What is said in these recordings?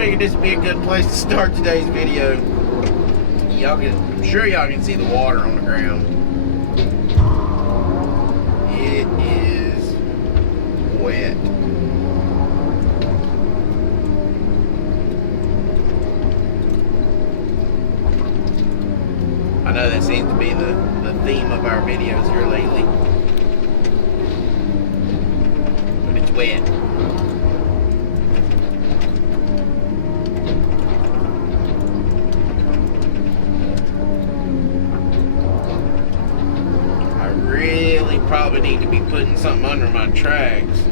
figured this would be a good place to start today's video. I'm sure y'all can see the water on the ground. It is wet. I know that seems to be the theme of our videos here lately. But it's wet. Probably need to be putting something under my tracks,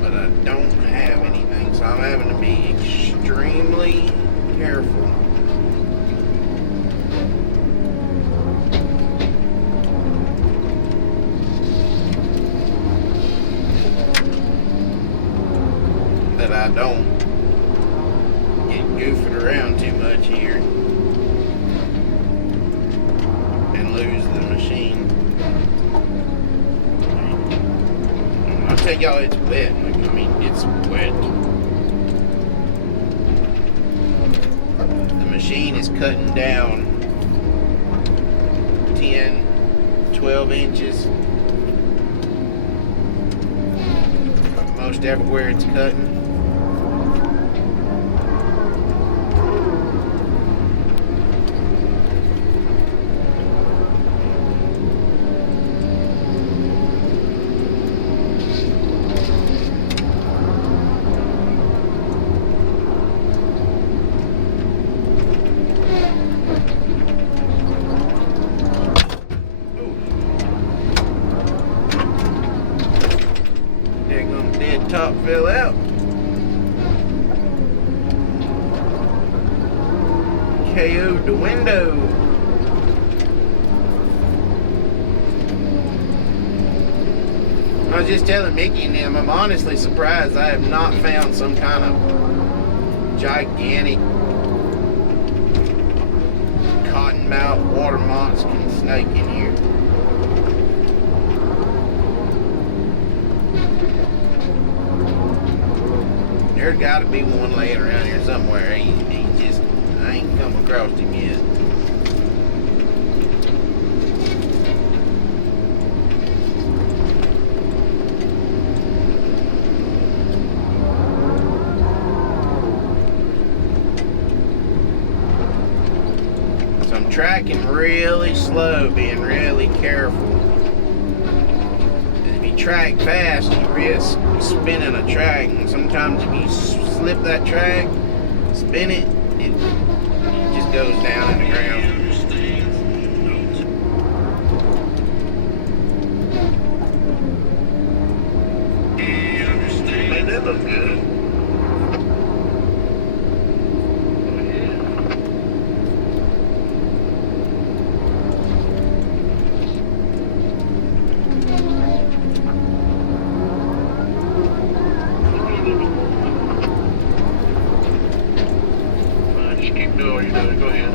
but I don't have anything, so I'm having to be extremely careful. That I don't get goofing around too much here and lose the machine. I'll tell y'all it's wet. I mean, it's wet. The machine is cutting down 10, 12 inches. Most everywhere it's cutting. Top fell out. KO'd the window. I was just telling Mickey and them, I'm honestly surprised I have not found some kind of gigantic cottonmouth water moccasin snake in here. There's got to be one laying around here somewhere. I ain't come across him yet. So I'm tracking really slow, being really careful. If you track fast, you risk spinning a track, and sometimes if you slip that track, spin it, it just goes down in the ground. Man, that looks good. Go ahead.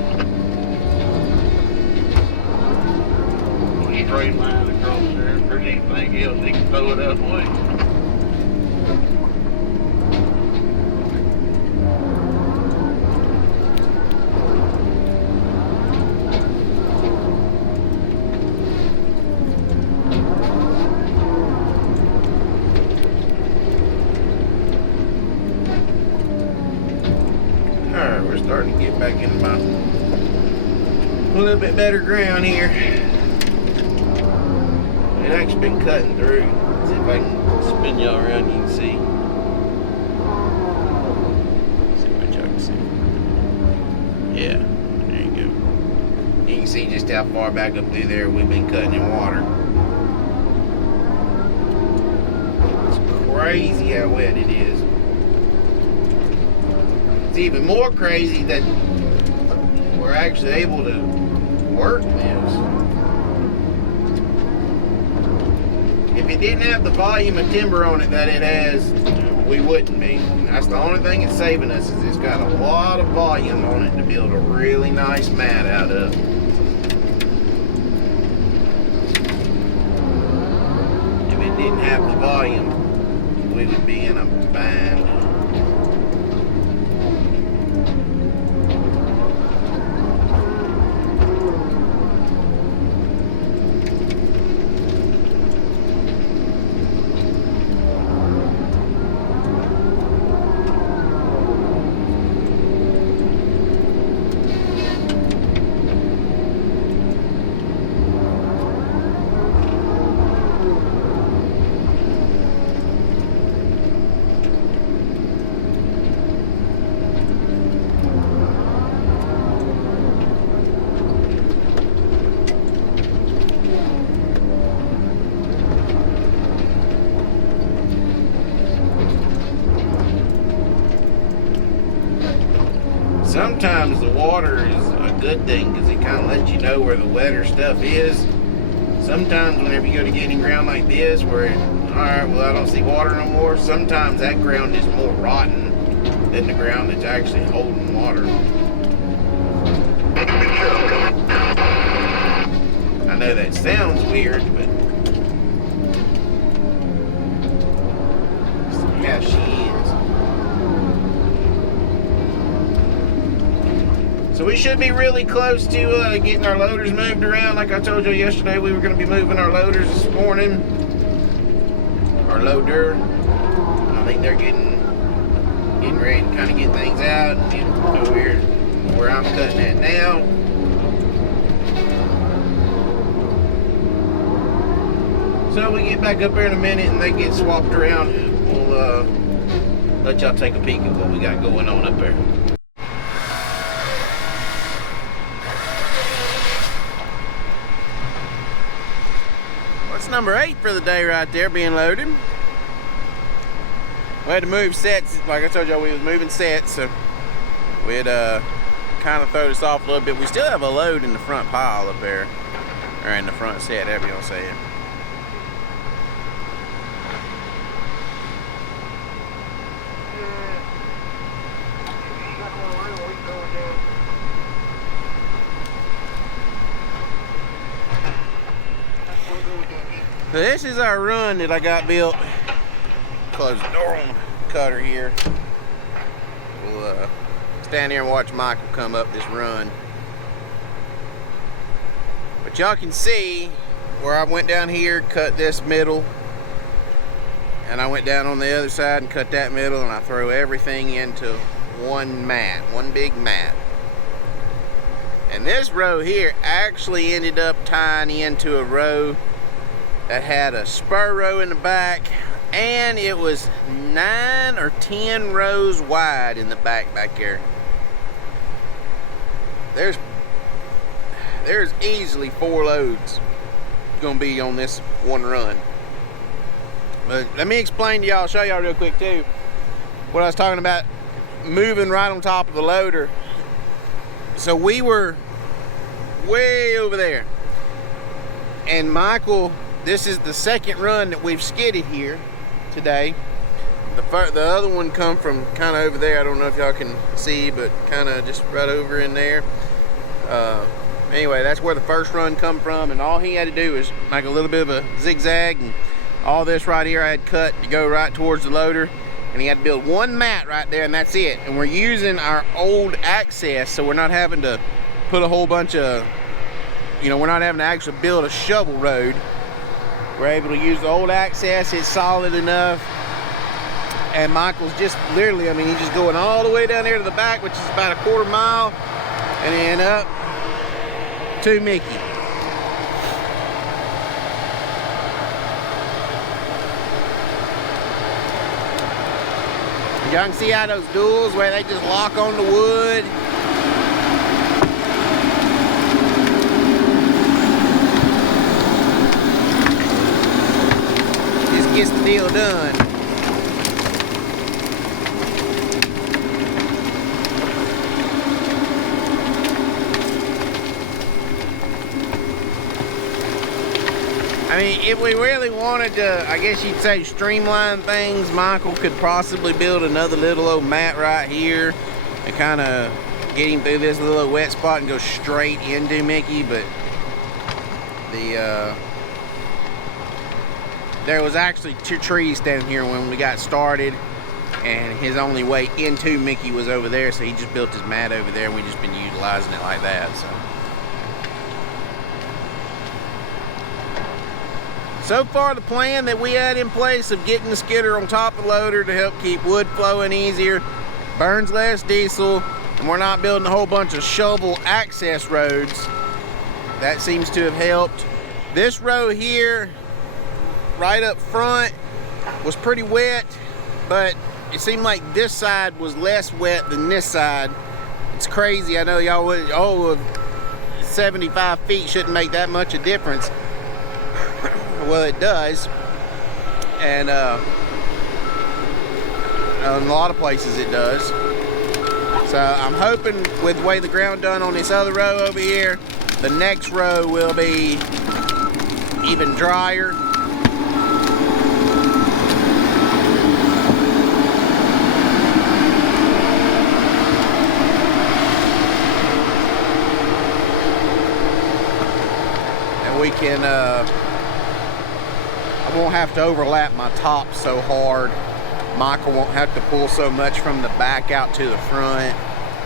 Straight line across there. If there's anything else, he can throw it out the way. Alright, we're starting to get back into my a little bit better ground here. It actually been cutting through. Let's see if I can spin y'all around, you can see. Let's see what y'all can see. Yeah, there you go. You can see just how far back up through there we've been cutting in water. It's crazy how wet it is. It's even more crazy that we're actually able to work this. If it didn't have the volume of timber on it that it has, we wouldn't be. That's the only thing it's saving us, is it's got a lot of volume on it to build a really nice mat out of. If it didn't have the volume, we would be in a bind. sometimes the water is a good thing because it kind of lets you know where the wetter stuff is. Sometimes whenever you go to getting ground like this where, alright, well I don't see water no more, sometimes that ground is more rotten than the ground that's actually holding water. I know that sounds weird, but yeah, she is. So we should be really close to getting our loaders moved around. Like I told you yesterday, we were going to be moving our loaders this morning. Our loader. I think they're getting ready to kind of get things out and get over where I'm cutting at now. So we get back up there in a minute and they get swapped around. We'll let y'all take a peek at what we got going on up there. What's number 8 for the day right there being loaded? We had to move sets, like I told y'all we was moving sets, so we'd kind of throw this off a little bit. We still have a load in the front pile up there, or in the front set, however you want to say it. So this is our run that I got built. Close the door on the cutter here. We'll stand here and watch Michael come up this run. But y'all can see where I went down here, cut this middle, and I went down on the other side and cut that middle, and I throw everything into one mat, one big mat. And this row here actually ended up tying into a row that had a spur row in the back, and it was 9 or 10 rows wide in the back there. There's easily 4 loads gonna be on this one run. But let me explain to y'all, show y'all real quick too, what I was talking about moving right on top of the loader. So we were way over there, and Michael, this is the second run that we've skidded here today. The other one come from kind of over there. I don't know if y'all can see, but kind of just right over in there. Anyway, that's where the first run come from, and all he had to do is make a little bit of a zigzag, and all this right here I had cut to go right towards the loader, and he had to build one mat right there, and that's it. And we're using our old access, so we're not having to put a whole bunch of, we're not having to actually build a shovel road. We're able to use the old access. It's solid enough. And Michael's just literally, he's just going all the way down there to the back, which is about a quarter mile, and then up to Mickey. Y'all can see how those duals, where they just lock on the wood. Gets the deal done. If we really wanted to, I guess you'd say, streamline things, Michael could possibly build another little old mat right here and kind of get him through this little wet spot and go straight into Mickey, but there was actually 2 trees standing here when we got started, and his only way into Mickey was over there, so he just built his mat over there, and we've just been utilizing it like that. So far, the plan that we had in place of getting the skidder on top of the loader to help keep wood flowing easier, burns less diesel, and we're not building a whole bunch of shovel access roads, that seems to have helped. This row here, right up front, was pretty wet, but it seemed like this side was less wet than this side. It's crazy. I know y'all would, 75 feet shouldn't make that much a difference. Well, it does, and in a lot of places it does. So I'm hoping with the way the ground done on this other row over here, the next row will be even drier. And we can, I won't have to overlap my top so hard. Michael won't have to pull so much from the back out to the front,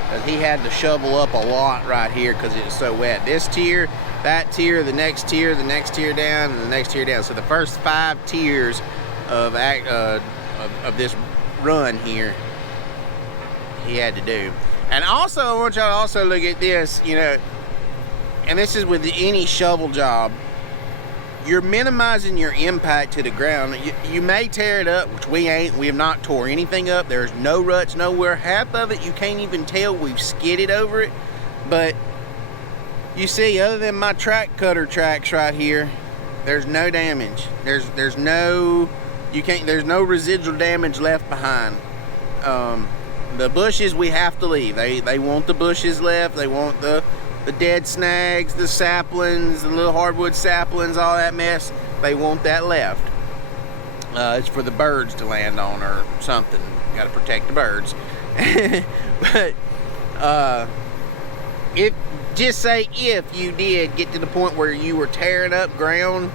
because he had to shovel up a lot right here because it was so wet. This tier, that tier, the next tier down, and the next tier down. So the first 5 tiers of this run here, he had to do. And also, I want y'all to also look at this, you know, and this is with any shovel job. You're minimizing your impact to the ground. You may tear it up, which we ain't. We have not tore anything up. There's no ruts nowhere. Half of it you can't even tell we've skidded over it. But you see, other than my track cutter tracks right here, there's no damage. There's no residual damage left behind. The bushes we have to leave. They want the bushes left. They want the dead snags, the saplings, the little hardwood saplings, all that mess. They want that left. It's for the birds to land on or something. You got to protect the birds. But if you did get to the point where you were tearing up ground,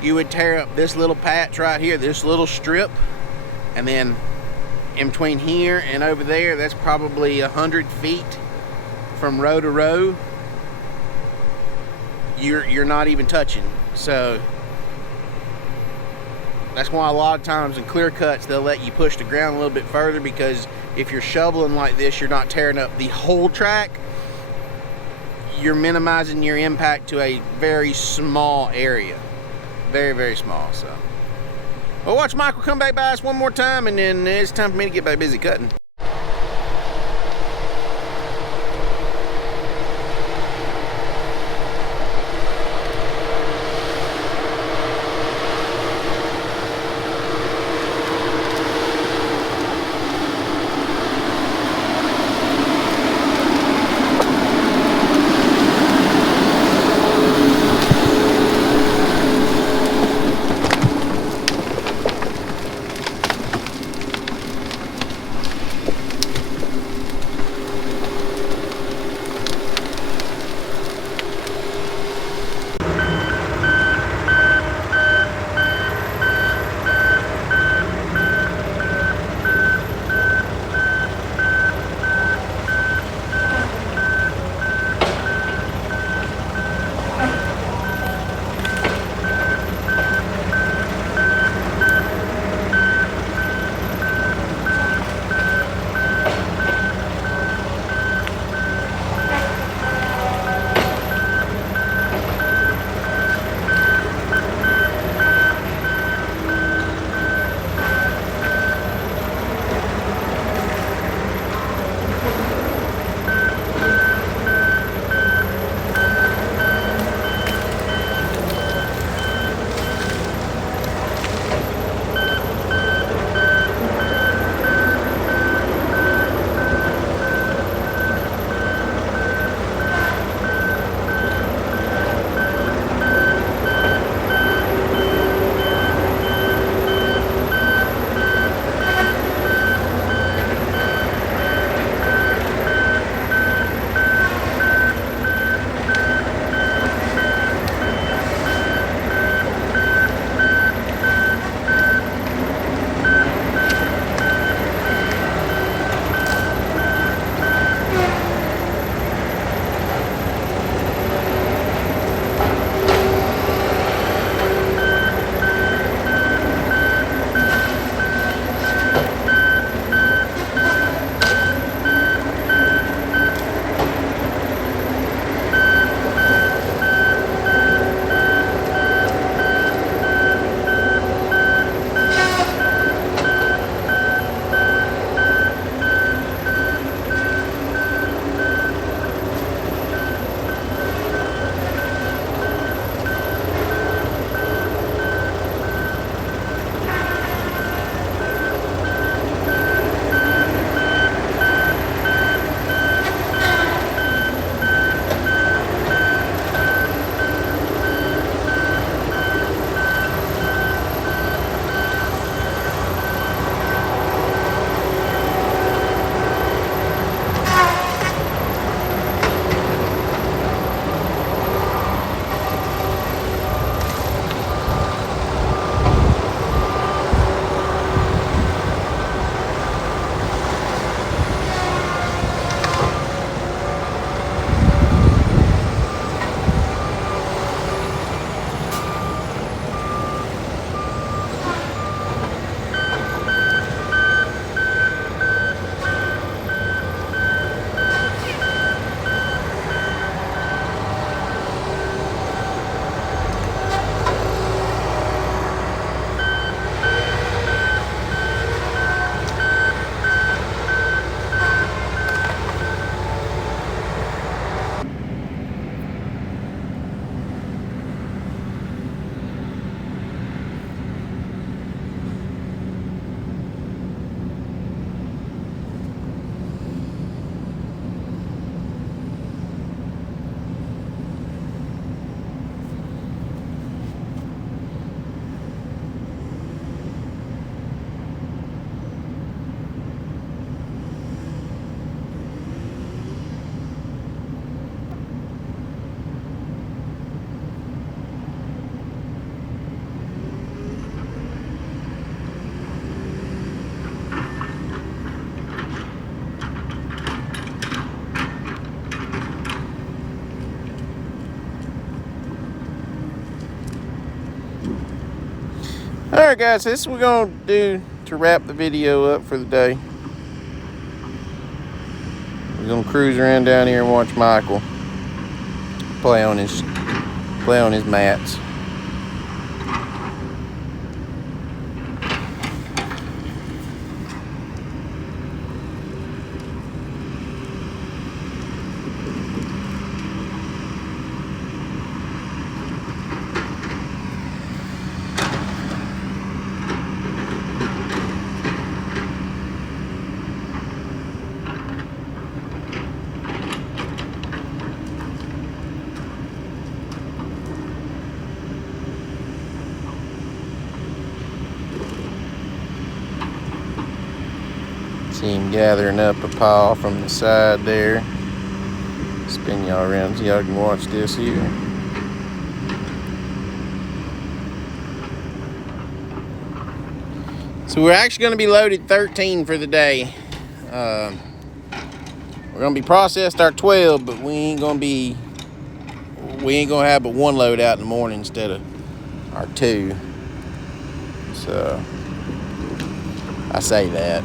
you would tear up this little patch right here, this little strip, and then in between here and over there, that's probably 100 feet from row to row. You're not even touching. So that's why a lot of times in clear cuts they'll let you push the ground a little bit further, because if you're shoveling like this, you're not tearing up the whole track. You're minimizing your impact to a very small area. Very, very small. So we'll watch Michael come back by us one more time, and then it's time for me to get back busy cutting. Alright guys, this is what we're going to do to wrap the video up for the day. We're going to cruise around down here and watch Michael play on his mats. See him gathering up a pile from the side there. Spin y'all around so y'all can watch this here. So we're actually going to be loaded 13 for the day. We're going to be processed our 12, but we ain't going to have but one load out in the morning instead of our 2. So I say that.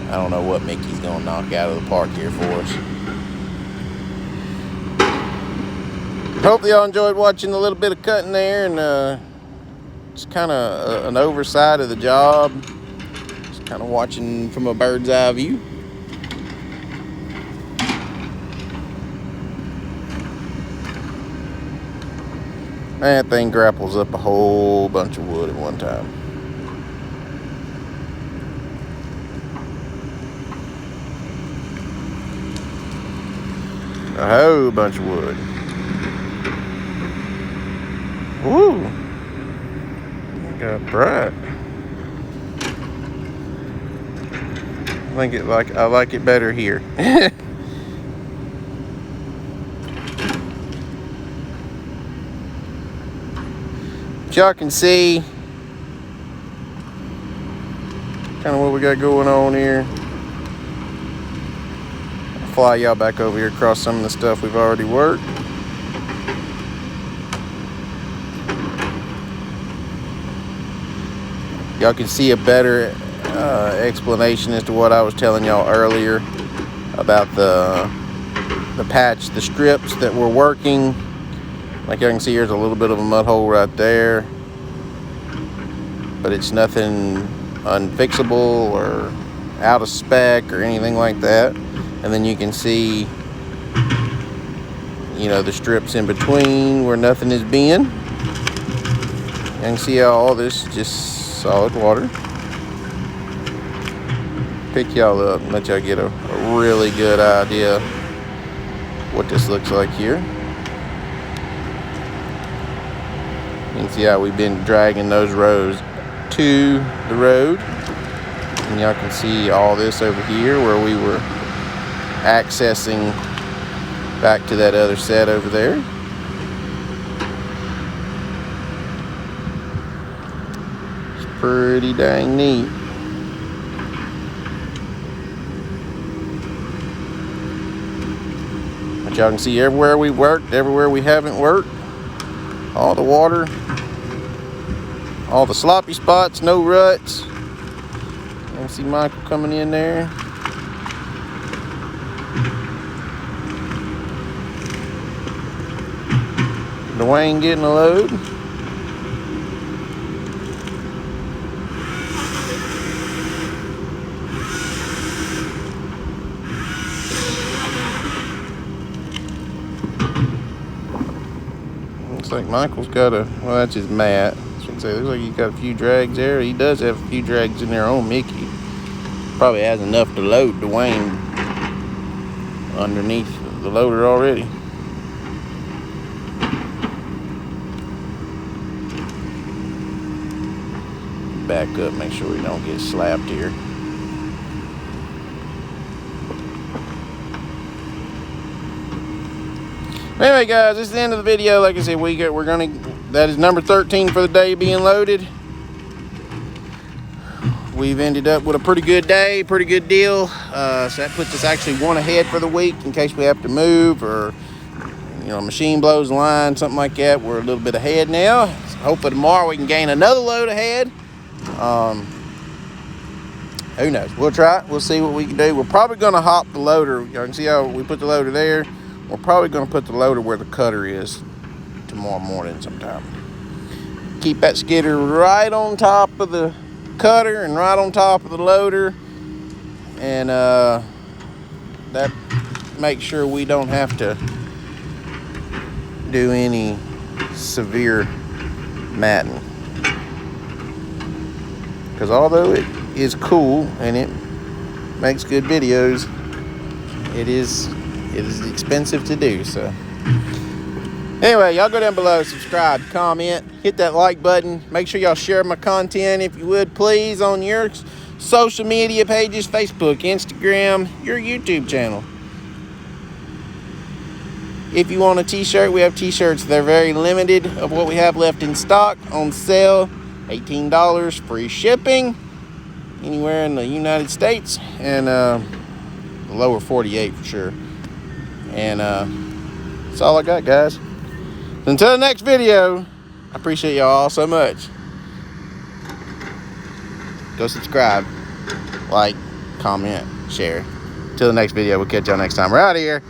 I don't know what Mickey's gonna knock out of the park here for us. Hope y'all enjoyed watching a little bit of cutting there, and just kind of an oversight of the job. Just kind of watching from a bird's eye view. That thing grapples up a whole bunch of wood at one time. A whole bunch of wood. Woo! Got bright. I like it better here. Y'all can see kind of what we got going on here. Fly y'all back over here across some of the stuff we've already worked. Y'all can see a better explanation as to what I was telling y'all earlier about the patch, the strips that we're working. Like y'all can see, here's a little bit of a mud hole right there, but it's nothing unfixable or out of spec or anything like that. And then you can see, you know, the strips in between where nothing has been. You can see how all this is just solid water. Pick y'all up and let y'all get a really good idea what this looks like here. You can see how we've been dragging those rows to the road. And y'all can see all this over here where we were accessing back to that other set over there. It's pretty dang neat. But y'all can see everywhere we worked, everywhere we haven't worked, all the water, all the sloppy spots, no ruts. You can see Michael coming in there. Dwayne getting a load. Looks like Michael's got a, well, that's his mat. I should say, looks like he's got a few drags there. He does have a few drags in there on Mickey. Probably has enough to load Dwayne underneath the loader already. Back up, make sure we don't get slapped here. Anyway guys, this is the end of the video. Like I said, that is number 13 for the day being loaded. We've ended up with a pretty good day, pretty good deal. So that puts us actually one ahead for the week in case we have to move or you know, machine blows the line, something like that, we're a little bit ahead now. So hopefully tomorrow we can gain another load ahead. Who knows? We'll try it. We'll see what we can do. We're probably going to hop the loader. Y'all can see how we put the loader there. We're probably going to put the loader where the cutter is tomorrow morning sometime. Keep that skidder right on top of the cutter and right on top of the loader. And that makes sure we don't have to do any severe matting. Because although it is cool and it makes good videos, it is expensive to do. So anyway, y'all go down below, subscribe, comment, hit that like button. Make sure y'all share my content, if you would, please, on your social media pages, Facebook, Instagram, your YouTube channel. If you want a t-shirt, we have t-shirts. They're very limited of what we have left in stock, on sale. $18, free shipping anywhere in the United States, and the lower 48 for sure. And that's all I got, guys. So until the next video, I appreciate y'all all so much. Go subscribe, like, comment, share. Till the next video, we'll catch y'all next time. We're out of here.